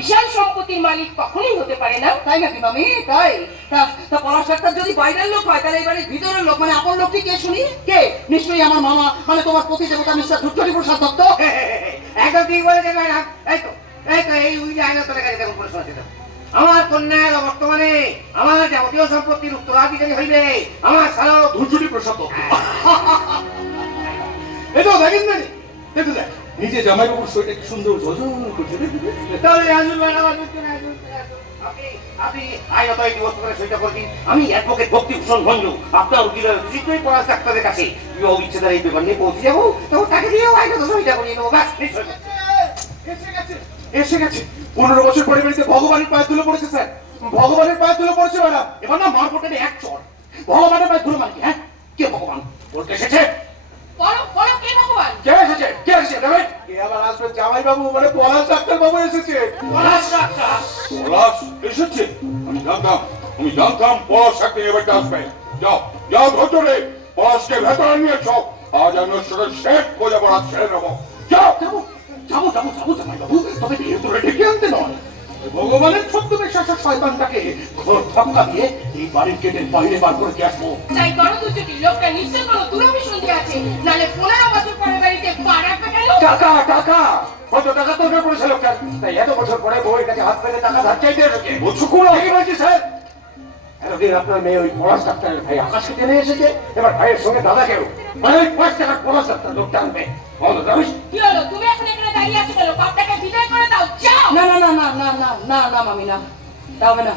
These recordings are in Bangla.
বিশাল সম্পত্তির মালিক কখনোই হতে পারে না। তাই নাকি মামি? তাই? তা পলাশ ডাক্তার যদি বাইরের লোক হয় তাহলে এবারে ভিতরের লোক মানে আপন লোকটি কে শুনি? কে? নিশ্চয়ই আমার মামা, মানে তোমার প্রতি দেবতা মিস্টার ধূর্জটি প্রসাদ দত্ত। একদম ঠিক বলেছে ম্যাডাম। এই উইলে আইনতলার কাছে দেখুন প্রশ্ন আছে। আমার কন্যার বর্তমানে আমার যাবতীয় সম্পত্তির উত্তরাধিকারী হইবে আমার সারা ধূর্জটি প্রসাদ এটা দেখেন না, দেখে দেখ নিজে জামাইবাবুর শরীরটা কি সুন্দর ঝলঝল করছে। তাহলে আসুন ম্যাডাম, আপনি আইনত এই দিবস করে সইটা করছি। আমি অ্যাডভোকেট ভক্তিভূষণ ভঞ্জ আপনার উকিলের শীঘ্রই পড়া ডাক্তারের কাছে বিবাহ বিচ্ছেদের এই পেপার নিয়ে পৌঁছে যাবো, তখন তাকে দিয়েও আইনত সইটা করিয়ে নেবো। ব্যাস এসে গেছে 15 বছর পরে বাড়িতে ভগবানের পায়ে ধুলো পড়েছে স্যার, ভগবানের পায়ে ধুলো পড়েছে ম্যাডাম। এবার না মার পড়তে এক চর ভগবানের পায়ে ধুলো মানে কি? হ্যাঁ, কে ভগবান বলতে এসেছে? বলো বলো, কে ভগবান? কে এসেছে? কে এসেছে দেবেন? কে আবার আসবে? জামাইবাবু মানে পলাশ ডাক্তার বাবু এসেছে। পলাশ ডাক্তার? পলাশ এসেছে? আমি জানতাম পলাশ একদিন এবারটা আসবে। যাও যাও ভেতরে পলাশকে ভেতরে নিয়ে এসো, আজ আমি ওর সাথে শেষ বোঝাপড়া ছেড়ে নেবো। যাও যাবো যাবো যাবো যাবো জামাইবাবু, তবে ভেতরে ডেকে আনতে নয়। ভগবানের ছদ্মবেশ আসা শয়তানটাকে ঘোর ধাক্কা দিয়ে এই বাড়ির গেটের বাইরে বার করে দিয়ে আসবো। তাই করো দুর্যোগী, লোকটা নিশ্চয় কোনো দুরভিসন্ধি আছে, নাহলে 15 বছর পরে বাড়িতে পা রাখবে কেন? টাকা টাকা কত টাকা তো পড়েছে লোকটা, তাই এত বছর পরে বউয়ের কাছে হাত পেতে টাকা ধার চাইতে এসেছে। বলছো কোন কি বলছি স্যার? এতদিন আপনার মেয়ে ওই পলাশ ডাক্তারের ভাই আকাশকে টেনে এসেছে, এবার ভাইয়ের সঙ্গে দাদাকেও মানে ওই 5 টাকার পলাশ ডাক্তার লোকটা আনবে। বলো জানিস কি হলো, তুমি এখন এখানে দাঁড়িয়ে আছো কেন? বাপটাকে বিদায় করে দাও, যাও। না না না না না না না না মামি, না তা হবে না।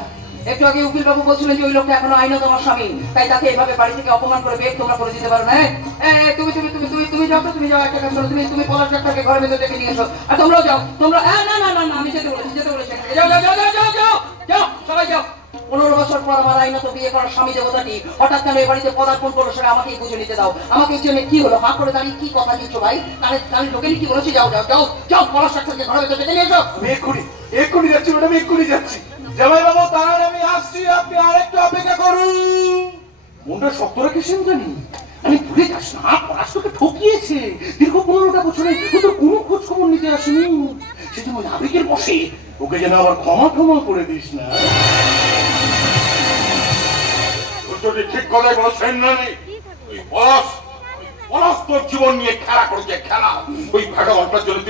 একটু আগে উকিল বাবু বলছিলেন যে ওই লোকটা এখনো আইনত আমার স্বামী, তাই তাকে এইভাবে বাড়ি থেকে অপমান করে বের তোমরা করে দিতে পারো না। তুমি তুমি তুমি তুমি তুমি যাও তো, তুমি যাও, একটা কাজ করো, তুমি পলাশ ডাক্তারকে ঘরের ভেতর ডেকে নিয়ে এসো। আর তোমরাও যাও, তোমরা না না না না আমি যেতে বলেছি যাও যাও যাও যাও যাও যাও যাও সবাই যাও। 15 বছর পর আমার আইনত বিয়ে করার স্বামী দেবতাটি হঠাৎ কেন এই বাড়িতে পদার্পণ করলো সেটা আমাকেই বুঝে নিতে দাও। আমাকে এই জন্য কি হলো, হাঁ করে দাঁড়িয়ে কি কথা দিচ্ছ ভাই? কানে লোকে কি বলেছি? যাও যাও যাও যাও পলাশ ডাক্তারকে ঘরের ভেতর ডেকে নিয়ে এসো। আমি এক্ষুনি যাচ্ছি ম্যাডাম, এক্ষুনি যাচ্ছি। জামাইবাবু দাঁড়ান, আমি আসছি, আপনি আরেকটু অপেক্ষা করুন। মনটা শক্ত রেখে জানি আমি ভুলে যাস না, পলাশ তোকে ঠকিয়েছে। দীর্ঘ 15টা বছরে ও তো কোনো খোঁজ খবর নিতে আসেনি, সেজন্য আবেগের বসে ওকে যেন আবার ক্ষমা করে দিস না। ঠিক কথাই বলছেন না, পলাশ তোর জীবন নিয়ে খেলা করেছে, খেলা। ওই ভগবানটার জন্য